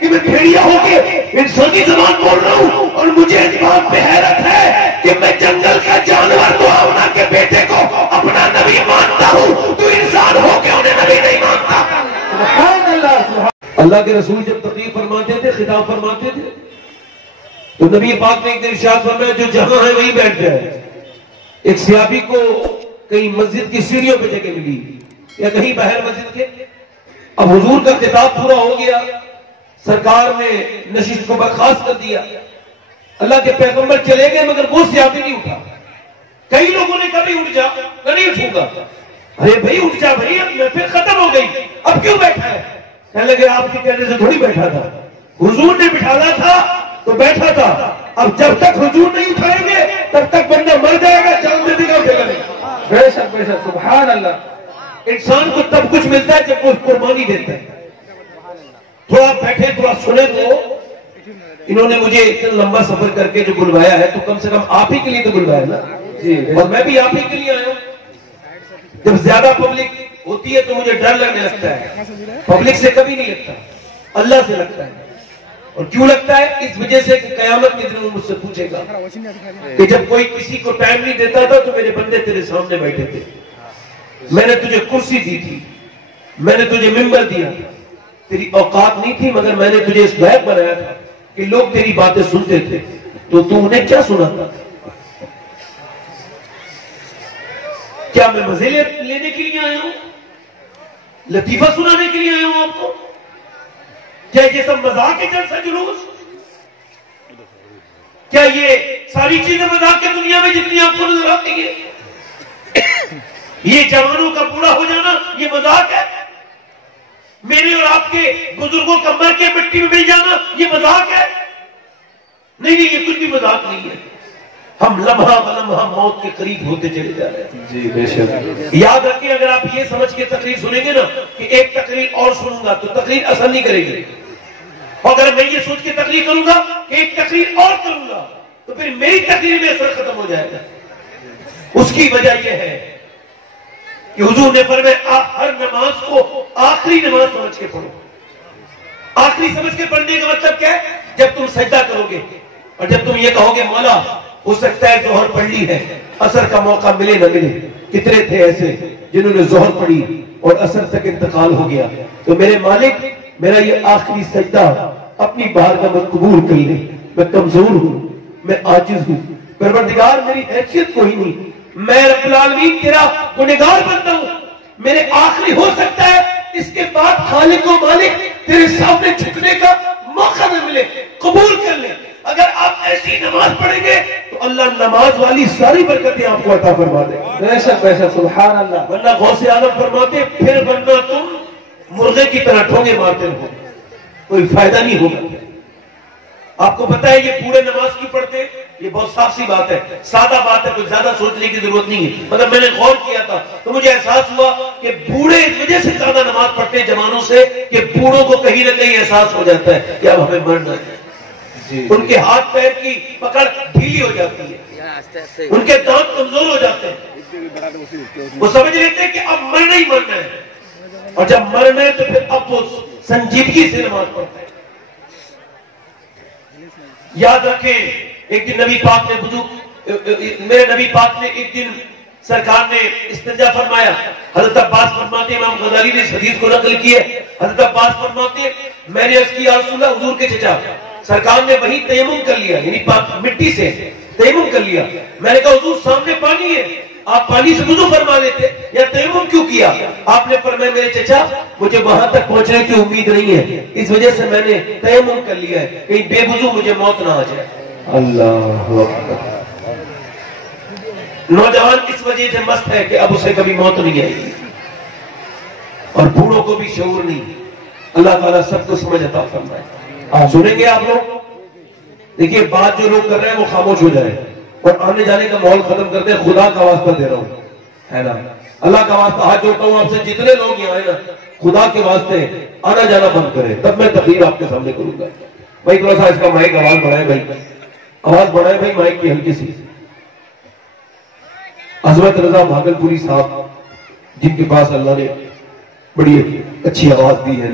کہ میں بھیڑیا ہو کے انسانی زبان بول رہا ہوں اور مجھے اس بات پہ حیرت ہے کہ میں جنگل کا جانور دعاؤنا کے بیٹے کو اپنا نبی مانتا ہوں، تو انسان ہو کے انہیں نبی نہیں مانتا۔ سبحان اللہ۔ اللہ کے رسول جب تقریر فرماتے تھے، خطاب فرماتے تھے، تو نبی پاک نے ایک دن ارشاد فرمایا جو جہاں ہے وہیں بیٹھ جائے۔ ایک صحابی کو کہیں مسجد کی سیڑھیوں پہ جگہ ملی یا کہیں باہر مسجد کے، اب حضور کا خطاب پورا ہو گیا، سرکار نے نشست کو برخاست کر دیا، اللہ کے پیغمبر چلے گئے مگر وہ صحابی نہیں اٹھا۔ کئی لوگوں نے کبھی اٹھ جا، نہیں اٹھوں گا۔ ارے بھائی اٹھ جا بھائی، اب محفل ختم ہو گئی، اب کیوں بیٹھا ہے؟ کہنے لگے آپ کے کہنے سے تھوڑی بیٹھا تھا، حضور نے بٹھانا تھا تو بیٹھا تھا، اب جب تک حضور نہیں اٹھائیں گے تب تک بندہ مر جائے گا، چاند دے گا اٹھے گا نہیں۔ بے شک بے شک، سبحان اللہ۔ انسان کو تب کچھ ملتا ہے جب وہ قربانی دیتا ہے۔ تھوڑا بیٹھے، تھوڑا سنے تو انہوں نے مجھے اتنا لمبا سفر کر کے جو بلوایا ہے تو کم سے کم آپ ہی کے لیے تو بلوایا نا جی، اور میں بھی آپ ہی کے لیے آیا ہوں۔ جب زیادہ پبلک ہوتی ہے تو مجھے ڈر لگنے لگتا ہے، پبلک سے کبھی نہیں لگتا، اللہ سے لگتا ہے۔ اور کیوں لگتا ہے؟ اس وجہ سے کہ قیامت کے دن وہ مجھ سے پوچھے گا کہ جب کوئی کسی کو ٹائم نہیں دیتا تھا تو میرے بندے تیرے سامنے بیٹھے تھے، میں نے تجھے کرسی دی تھی، میں نے تجھے ممبر دیا، تیری اوقات نہیں تھی مگر میں نے تجھے اس لائق بنایا تھا کہ لوگ تیری باتیں سنتے تھے، تو انہیں کیا سناتا؟ کیا میں مزے لینے کے لیے آیا ہوں؟ لطیفہ سنانے کے لیے آیا ہوں آپ کو؟ کیا یہ سب مذاق ہے؟ جلسہ جلوس؟ کیا یہ ساری چیزیں مذاق کے دنیا میں جتنی آپ کو نظر آتی ہیں؟ یہ جوانوں کا بوڑھا ہو جانا یہ مذاق ہے؟ میرے اور آپ کے بزرگوں کا مر کے مٹی میں مل جانا یہ مذاق ہے؟ نہیں نہیں، یہ کچھ بھی مذاق نہیں ہے۔ ہم لمحہ بلمحہ موت کے قریب ہوتے چلے جا رہے ہیں۔ جی بے شک۔ یاد رکھیں، اگر آپ یہ سمجھ کے تقریر سنیں گے نا کہ ایک تقریر اور سنوں گا تو تقریر اثر نہیں کرے گی، اور اگر میں یہ سوچ کے تقریر کروں گا کہ ایک تقریر اور کروں گا تو پھر میری تقریر میں اثر ختم ہو جائے گا۔ اس کی وجہ یہ ہے کہ حضور نے فرمایا ہر نماز کو آخری نماز سمجھ کے پڑھو۔ آخری سمجھ کے پڑھنے کا مطلب کیا ہے؟ جب تم سجدہ کرو گے اور جب تم یہ کہو گے مولا ہو سکتا ہے ظہر پڑھ لی ہے، عصر کا موقع ملے نہ ملے، کتنے تھے ایسے جنہوں نے ظہر پڑھی اور عصر تک انتقال ہو گیا، تو میرے مالک میرا یہ آخری سجدہ اپنی بارگاہ میں قبول کر لے، میں کمزور ہوں، میں عاجز ہوں، پروردگار میری حیثیت کوئی نہیں، میں رب العالمین تیرا گنہگار بنتا ہوں، میرے آخری ہو سکتا ہے اس کے بعد خالق و مالک تیرے سامنے جھکنے کا موقع نہ ملے، قبول کر لے۔ اگر آپ ایسی نماز پڑھیں گے تو اللہ نماز والی ساری برکتیں آپ کو عطا فرما دے گا۔ بے شک بے شک، سبحان اللہ۔ ورنہ غوث اعظم فرماتے پھر ورنہ تم مرغے کی طرح ٹھونگے مارتے رہو، کوئی فائدہ نہیں ہوگا۔ آپ کو پتا ہے یہ پورے نماز کی پڑھتے، یہ بہت صاف سی بات ہے، سادہ بات ہے، کچھ زیادہ سوچنے کی ضرورت نہیں ہے، مگر میں نے غور کیا تھا تو مجھے احساس ہوا کہ بوڑھے اس وجہ سے زیادہ نماز پڑھتے ہیں جوانوں سے کہ بوڑھوں کو کہیں نہ کہیں احساس ہو جاتا ہے کہ اب ہمیں مرنا ہے، ان کے ہاتھ پیر کی پکڑ ڈھیلی ہو جاتی ہے، ان کے دانت کمزور ہو جاتے ہیں، وہ سمجھ لیتے ہیں کہ اب مرنا ہی مرنا ہے، اور جب مرنا ہے تو پھر اب وہ سنجیدگی سے نماز پڑھتے ہیں۔ یاد رکھیں ایک دن نبی پاک نے میرے نبی پاک نے ایک دن سرکار نے استنجا فرمایا، حضرت عباس فرماتے ہیں، امام غزالی نے اس حدیث کو نقل کی ہے، حضرت عباس فرماتے ہیں میں نے عرض کیا رسول اللہ حضور کے چچا، سرکار نے وہی تیمم کر لیا، یعنی مٹی سے تیمم کر لیا، میں نے کہا حضور سامنے پانی ہے، آپ پانی سے وضو فرما لیتے یا تیمم کیوں کیا؟ آپ نے فرمایا میرے چچا مجھے وہاں تک پہنچنے کی امید نہیں ہے، اس وجہ سے میں نے تیمم کر لیا ہے، کہیں بے وضو مجھے موت نہ آ جائے۔ اللہ اکبر۔ نوجوان اس وجہ سے مست ہے کہ اب اسے کبھی موت نہیں آئے گی، اور بوڑھوں کو بھی شعور نہیں۔ اللہ تعالیٰ سب کو سمجھ عطا فرمائے۔ سنیں گے آپ لوگ؟ دیکھیے بات جو لوگ کر رہے ہیں وہ خاموش ہو جائے اور آنے جانے کا ماحول ختم کرتے ہیں، خدا کا واسطہ دے رہا ہوں، ہے نا، اللہ کا واسطہ ہاتھ جوڑتا ہوں آپ سے، جتنے لوگ یہاں آئے نا خدا کے واسطے آنا جانا بند کریں، تب میں تقریر آپ کے سامنے کروں گا۔ بھائی تھوڑا سا اس کا مائک آواز بڑھائیں، بھائی آواز بڑھائیں بھائی، مائک کی ہلکی سی۔ عظمت رضا بھاگل پوری صاحب جن کے پاس اللہ نے بڑی اچھی آواز دی ہے،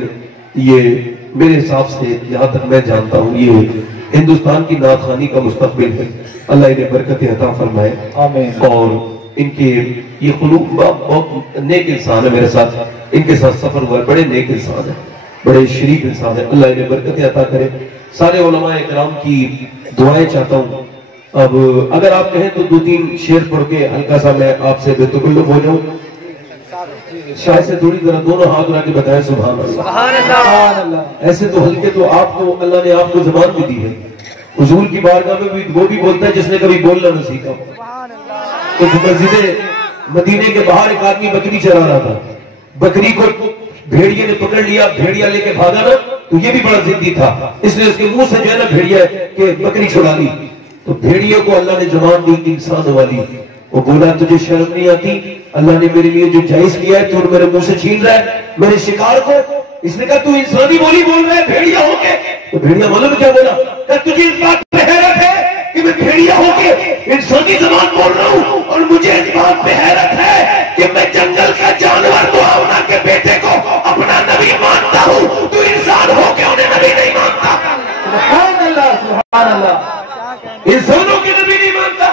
یہ میرے حساب سے جہاں تک میں جانتا ہوں یہ ہندوستان کی نعت خوانی کا مستقبل ہے. اللہ انہیں برکت عطا فرمائے. آمین. اور ان کے یہ قلوب بہت نیک انسان ہے. میرے ساتھ ان کے ساتھ سفر ہوا ہے. بڑے نیک انسان ہیں, بڑے شریف انسان ہیں. اللہ انہیں برکت عطا کرے. سارے علماء اکرام کی دعائیں چاہتا ہوں. اب اگر آپ کہیں تو 2-3 شعر پڑھ کے ہلکا سا میں آپ سے بے تکلف ہو جاؤں. شاید سے تھوڑی طرح دونوں ہاتھ اٹھا کے بتائیں سبحان اللہ. سبحان اللہ. ایسے تو ہلکے تو آپ کو اللہ نے آپ کو زبان بھی دی ہے. حضور کی بارگاہ میں بھی وہ بھی بولتا ہے جس نے کبھی بولنا نہ سیکھا. تو مسجد مدینے کے باہر ایک آدمی بکری چرا رہا تھا. بکری کو بھیڑیے نے پکڑ لیا, بھیڑیا لے کے بھاگا نا, تو یہ بھی بڑا ضدی تھا, اس لیے اس کے منہ سے جو ہے نا بھیڑیا کہ بکری چھڑا لی. تو بھیڑیے کو اللہ نے زبان دی انسان والی. وہ بولا تجھے شرم نہیں آتی؟ اللہ نے میرے لیے جو جائز کیا ہے تو میرے منہ سے چھین رہا ہے میرے شکار کو. اس نے کہا تو انسانی بولی بول رہا ہے بھیڑیا ہو کے. تو بھیڑیا معلوم کیا بولا, کہ تجھے اس بات پہ حیرت ہے کہ میں بھیڑیا ہو کے انسانی زبان بول رہا ہوں, اور مجھے اس بات پہ حیرت ہے کہ میں جنگل کا جانور دعاؤنا کے بیٹے کو اپنا نبی مانتا ہوں, تو انسان ہو کے انہیں نبی نہیں مانتا. سبحان اللہ. سبحان اللہ. انسانوں کے نبی نہیں مانتا.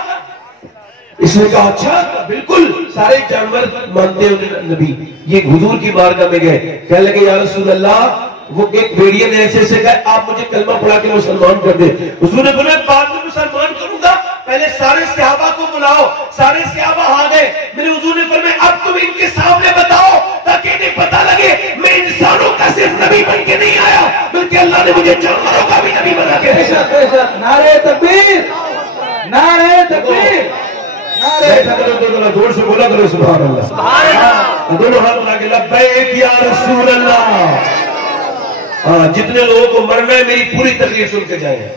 اس نے کہا اچھا بالکل سارے جانور مانتے ہیں نبی. یہ حضور کی بارگاہ میں گئے, کہنے لگے یا رسول اللہ, وہ ایک بھیڑیے نے ایسے سے کہا آپ مجھے کلمہ پڑھا کے مسلمان کر دے. حضور نے بولا بعد میں مسلمان کروں گا, پہلے سارے صحابہ کو بلاؤ. سارے صحابہ آ گئے. میرے حضور نے فرمایا اب تم ان کے سامنے بتاؤ تاکہ انہیں پتہ لگے میں انسانوں کا صرف نبی بن کے نہیں آیا بلکہ اللہ نے مجھے جانوروں کا بھی نبی بنا کے بھیجا. نعرہ تکبیر. نعرہ تکبیر. زور سے بولا کرو سبحان اللہ. دونوں ہاتھ بنا کے لبیک یا رسول اللہ. جتنے لوگوں کو مرنا ہے میری پوری تقریر سن کے جائیں,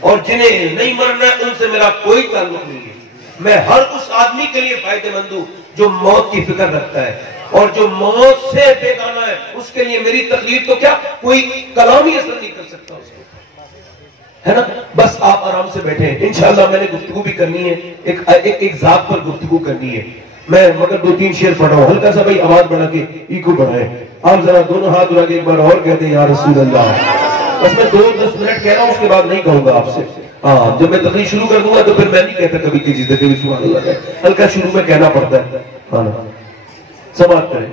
اور جنہیں نہیں مرنا ہے ان سے میرا کوئی تعلق نہیں ہے. میں ہر اس آدمی کے لیے فائدہ مند ہوں جو موت کی فکر رکھتا ہے, اور جو موت سے بیگانہ ہے اس کے لیے میری تقریر تو کیا کوئی کلام ہی اثر نہیں کر سکتا اس کو, ہے نا. بس آپ آرام سے بیٹھیں. انشاءاللہ میں نے گفتگو بھی کرنی ہے, ایک ذات پر گفتگو کرنی ہے. میں مگر 2-3 شعر پڑھ رہا ہوں. ہلکا سا بھائی آواز بڑھا کے ایکو بڑھائیں. آپ ذرا دونوں ہاتھ اٹھا کے ایک بار اور کہتے ہیں یا رسول اللہ. بس میں 2-10 منٹ کہہ رہا ہوں, اس کے بعد نہیں کہوں گا آپ سے. ہاں جب میں تقریر شروع کر دوں گا تو پھر میں نہیں کہتا کبھی کسی سے کبھی سبحان اللہ ہے. ہلکا شروع میں کہنا پڑتا ہے. ہاں سماعت کریں.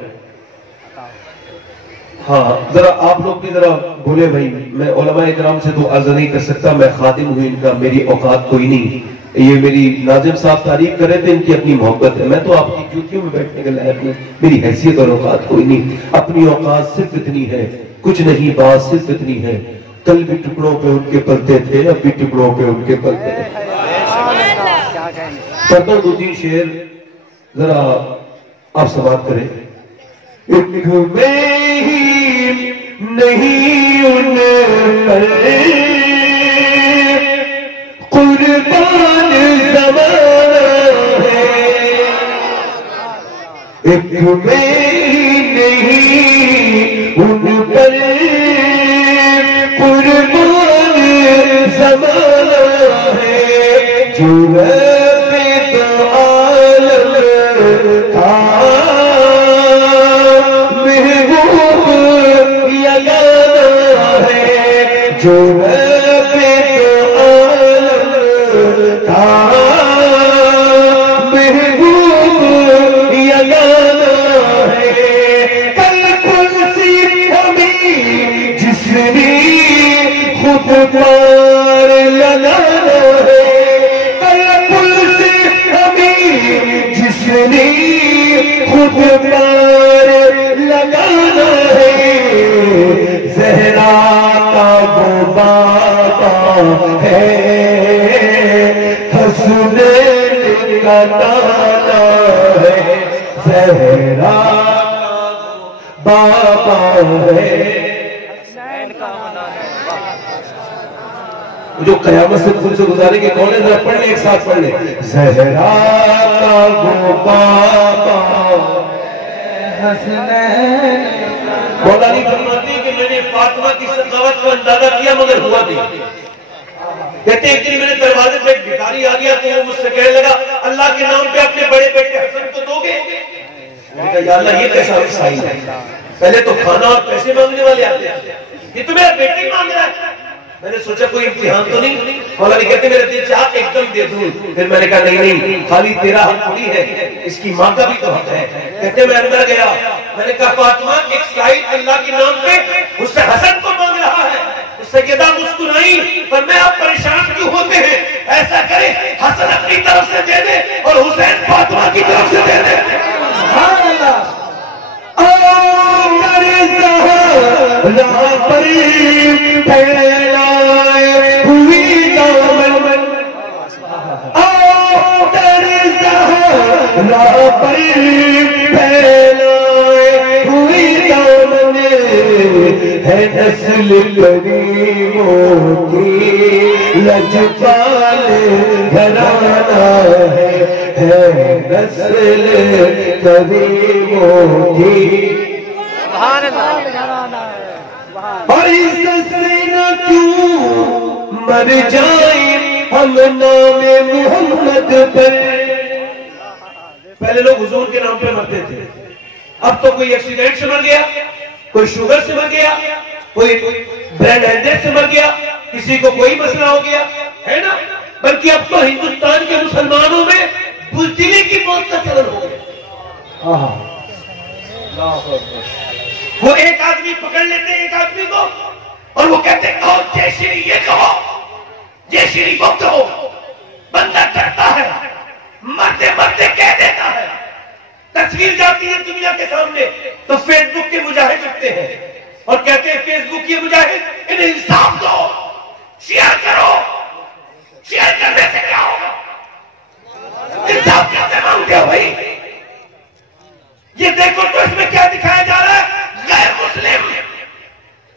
ہاں ذرا آپ لوگ بھی ذرا بولے بھائی. میں علماء اکرام سے تو عرض نہیں کر سکتا, میں خادم ہوں ان کا, میری اوقات کوئی نہیں. یہ میری ناظم صاحب تعریف کر رہے تھے, ان کی اپنی محبت ہے. میں تو آپ کی جوتیوں میں بیٹھنے کے لائق نہیں, میری حیثیت اور اوقات کوئی نہیں. اپنی اوقات صرف اتنی ہے, کچھ نہیں بات صرف اتنی ہے, کل بھی ٹکڑوں پہ ان کے پلتے تھے اب بھی ٹکڑوں پہ ان کے پلتے ہیں. پڑھتا ہوں 2-3 شعر, ذرا آپ سماعت کریں. ایک میں ہی نہیں ان پر قربان زمانہ ہے, ایک میں ہی نہیں ان پر قربان زمانہ ہے, جو رب تو عالم تھا محبوب یگانہ ہے, جو رب تو عالم تھا محبوب یگانہ ہے. کل کرسی ہمیں جس نے خود پار لگانا ہے, کل کرسی ہمیں جس نے خود پار لگانا ہے. زہرا کا وہ بابا ہے, حسنین کا نانا ہے, زہرا کا بابا ہے. جو قیامت سے خود سے گزارے گے کون ہے, ذرا پڑھ لیں ایک ساتھ پڑھ لیں. زہرا کا وہ بابا حسنین. مولا علی فرماتے ہیں کہ میں نے فاطمہ کی سخاوت کو اندازہ کیا مگر ہوا نہیں. کہتے ہیں ایک دن میرے دروازے پہ ایک بھکاری آ گیا تو وہ مجھ سے کہنے لگا اللہ کے نام پہ اپنے بڑے بیٹے حسن کو دو گے. میں نے کہا یا اللہ یہ کیسا مسائل ہے, پہلے تو کھانا اور پیسے مانگنے والے آتے ہیں, یہ تو میرا بیٹا ہی مانگ رہا ہے. میں نے سوچا کوئی امتحان تو نہیں. مولا علی کہتے میرا دل چاہا ایک دم دے دوں. پھر میں نے کہا نہیں خالی تیرا حق تھوڑی ہے, اس کی ماں کا بھی تو حق ہے. کہتے میں اندر گیا, میں نے کہا فاطمہ ایک سائل اللہ کے نام پہ اس سے حسن کو مانگ رہا ہے. سیدہ مسکرائی, پر میں آپ پریشان کیوں ہوتے ہیں؟ ایسا کرے حسن اپنی طرف سے دے دے اور حسین فاطمہ کی طرف سے دے دے. سبحان اللہ. ہے نسل کریموں کی لجپال گھرانہ ہے نسل کریموں کی. اور عزت سے نہ کیوں مر جائیں ہم نام محمد پر. پہلے لوگ حضور کے نام پہ مرتے تھے, اب تو کوئی ایکسیڈنٹ سے مر گیا, کوئی شوگر سے مر گیا, کوئی برین ہیمریج سے مر گیا, کسی کو کوئی مسئلہ ہو گیا ہے نا. بلکہ اب تو ہندوستان کے مسلمانوں میں بزدلی کی موت کا چلن ہو گیا. وہ ایک آدمی پکڑ لیتے ہیں ایک آدمی کو اور وہ کہتے ہیں کہو جے شری, یہ کہو جے شری کو کہو. بندہ ڈرتا ہے, مرتے مرتے کہہ دیتا ہے. تصویر جاتی ہے دنیا کے سامنے تو فیس بک کے مجاہد اٹھتے ہیں اور کہتے ہیں فیس بک کے مجاہد انہیں انصاف دو, شیئر کرو. شیئر کرنے سے کیا ہوگا؟ انصاف کیسے مانگتے ہو بھائی؟ یہ دیکھو تو اس میں کیا دکھایا جا رہا ہے؟ غیر مسلم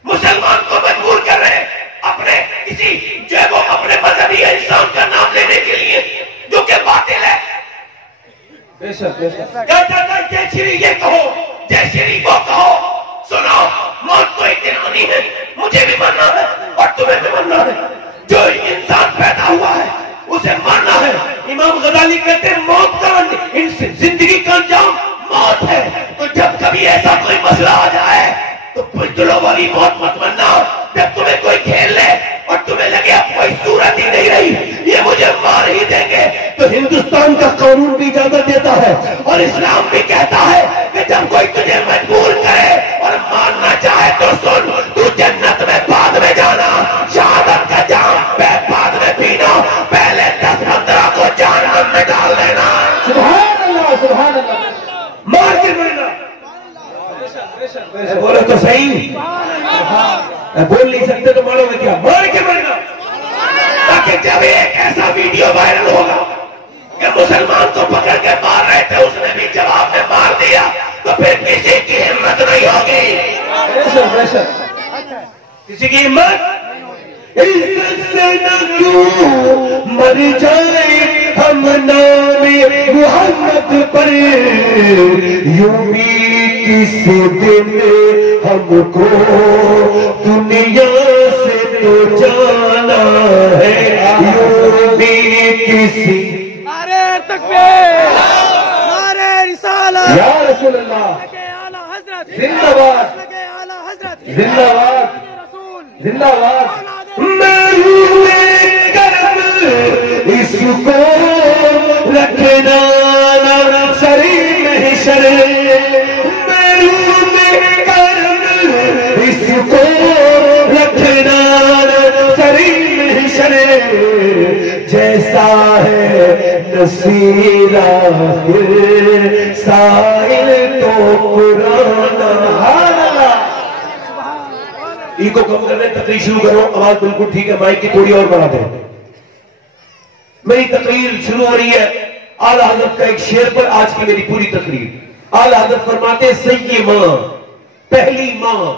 مسلمان کو مجبور کر رہے ہیں اپنے کسی جو وہ اپنے مذہبی انسان کا نام لینے کے لیے جو کہ باطل ہے. بے شک بے شک. کہتا تھا جے شری یہ کہو, جے شری وہ کہو. سنو, موت تو ایک دن آنی ہے, مجھے بھی مرنا ہے اور تمہیں بھی مرنا ہے. جو انسان پیدا ہوا ہے اسے مرنا ہے. امام غزالی کہتے ہیں موت کا زندگی کا انجام موت ہے. تو جب کبھی ایسا کوئی مسئلہ آ جائے تو بزدلوں والی موت مت مرنا. جب تمہیں کوئی کھیل لے اور تمہیں لگے اب کوئی صورت ہی نہیں رہی, یہ مجھے مار ہی دیں گے, تو ہندوستان کا قانون بھی اجازت دیتا ہے اور اسلام بھی کہتا ہے کہ جب کوئی تجھے مجبور کرے اور مارنا چاہے تو سن, تو جنت میں بعد میں جانا, شہادت کا جام بعد میں پینا, پہلے 10-15 کو جہنم میں ڈال دینا. سبحان اللہ سبحان اللہ. مار کے مرنا. بولو تو صحیح, بول نہیں سکتے تو مارو گے کیا؟ مار کے مرنا. تاکہ جب ایک ایسا ویڈیو وائرل ہوگا کہ مسلمان کو پکڑ کے مار رہے تھے, اس نے بھی جواب میں مار دیا, تو پھر کسی کی ہمت نہیں ہوگی. بے شک بے شک. کسی کی ہمت عزت سے نہ کیوں مر جائیں ہم نام محمد پر. یوں بھی کسی دن ہم کو دنیا سے تو جانا ہے. یوں بھی کسی نعرہ تکبیر, نعرہ رسالت, یا رسول اللہ اعلیٰ حضرت, زندہ باد اعلیٰ حضرت, زندہ باد رسول, زندہ باد. میں کرم اس کو رکھنا سری محشر. میں کرم اس کو رکھنا سری محشر. جیسا ہے نصیر آخر سائل تو قرآن. ای کو کم کرنے تقریر شروع کرو. آواز بالکل ٹھیک ہے, مائک کی تھوڑی اور بڑھا دیں. میری تقریر شروع ہو رہی ہے اعلیٰ حضرت کا ایک شعر پر. آج کی میری پوری تقریر اعلیٰ حضرت فرماتے ہیں سید ماں پہلی ماں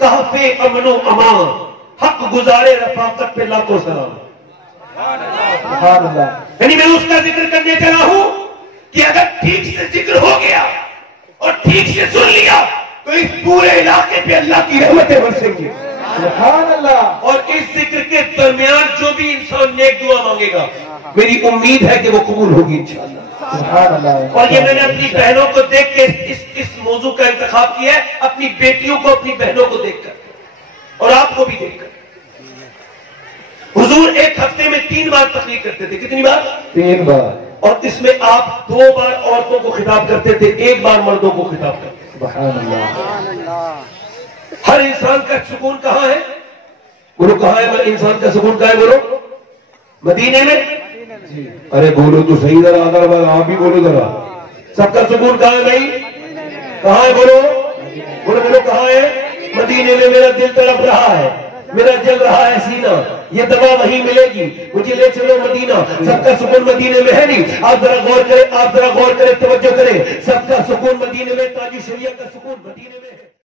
کہف امن و امان, حق گزارے رفاقت پہ لاکھوں سلام. سبحان اللہ. یعنی میں اس کا ذکر کرنے چلا ہوں کہ اگر ٹھیک سے ذکر ہو گیا اور ٹھیک سے سن لیا تو اس پورے علاقے پہ اللہ کی رحمتیں برسیں گی. سبحان اللہ. اور اس ذکر کے درمیان جو بھی انسان نیک دعا مانگے گا میری امید ہے کہ وہ قبول ہوگی انشاءاللہ. سبحان اللہ. اور یہ میں نے اپنی بہنوں کو دیکھ کے اس موضوع کا انتخاب کیا ہے, اپنی بیٹیوں کو اپنی بہنوں کو دیکھ کر. اور آپ کو بھی دیکھ کر. حضور ایک ہفتے میں 3 بار تقریر کرتے تھے. کتنی بار؟ 3 بار. اور اس میں آپ 2 بار عورتوں کو خطاب کرتے تھے, 1 بار مردوں کو خطاب کرتے تھے. سبحان اللہ. ہر انسان کا سکون کہاں ہے؟ بولو کہاں ہے انسان کا سکون؟ کہاں ہے بولو؟ مدینے میں. ارے بولو تو صحیح ذرا, اگر آپ بھی بولو ذرا. سب کا سکون کہاں ہے بھائی؟ کہاں ہے بولو؟ بولو بولو کہاں ہے؟ مدینے میں. میرا دل تڑپ رہا ہے, میرا جل رہا ہے سینہ, یہ دوا وہیں ملے گی, مجھے لے چلو مدینہ. سب کا سکون مدینے میں ہے نہیں. آپ ذرا غور کریں, آپ ذرا غور کریں, توجہ کریں. سب کا سکون مدینے میں, تاج شریعت کا سکون مدینے میں.